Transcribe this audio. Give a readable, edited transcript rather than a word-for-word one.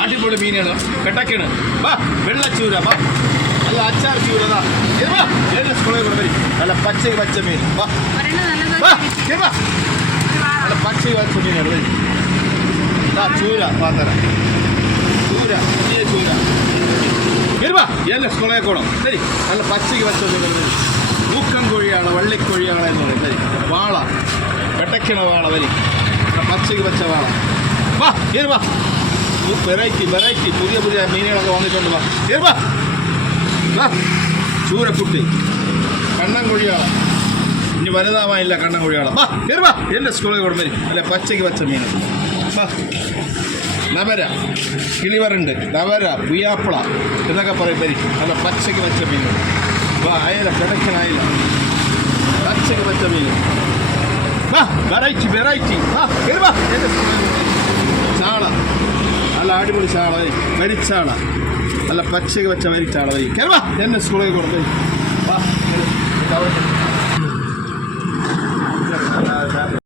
അടിപൊളി മീനാണ് കെട്ടക്കാണ് വാ വെള്ളച്ചൂര വാ നല്ല അച്ചാർ ചൂരതാ നല്ല പച്ച മീൻ വാ നല്ല പച്ച മീനാണ് വരും ചൂര പാത്തര ചൂര വലിയ ചൂര വരുവാ എല്ലാ സ്കൂളെ കോണം ശരി നല്ല പച്ചയ്ക്ക് വെച്ച മൂക്കം കോഴിയാണ് വള്ളിക്കോഴിയാണ് എന്ന് പറയും ശരി വാള കെട്ടക്കണ വാള വരി പച്ചയ്ക്ക് വെച്ച വാള വാ വരുവാ വെറൈറ്റി പുതിയ മീനുകളൊക്കെ വന്നിട്ടുണ്ട് വാ ചൂരക്കുട്ടി കണ്ണൻകുഴിയാള ഇനി വലുതാവാനില്ല കണ്ണൻകുഴിയാള വാ കയറുവാ എൻ്റെ സ്കൂളിൽ കൊണ്ട് വരും അല്ലെ പച്ചയ്ക്ക് വെച്ച മീൻ വാ നവര കിളിവറുണ്ട് നവര പുയ്യാപ്പിള എന്നൊക്കെ പറയും വരി നല്ല പച്ചയ്ക്ക് വെച്ച മീൻ വാ അയല കിടക്കനായില്ല പച്ചയ്ക്ക് വെച്ച മീൻ വാ വെറൈറ്റി വാ കയറുവാ എൻ്റെ സ്കൂളിൽ ചാള നല്ല അടിപൊളി ചാള വരിച്ചാള നല്ല പച്ചയ്ക്ക് വെച്ച വരിച്ചാള വരി കയറുവാ എന്നെ സ്കൂളിൽ കൊടുത്ത് വാ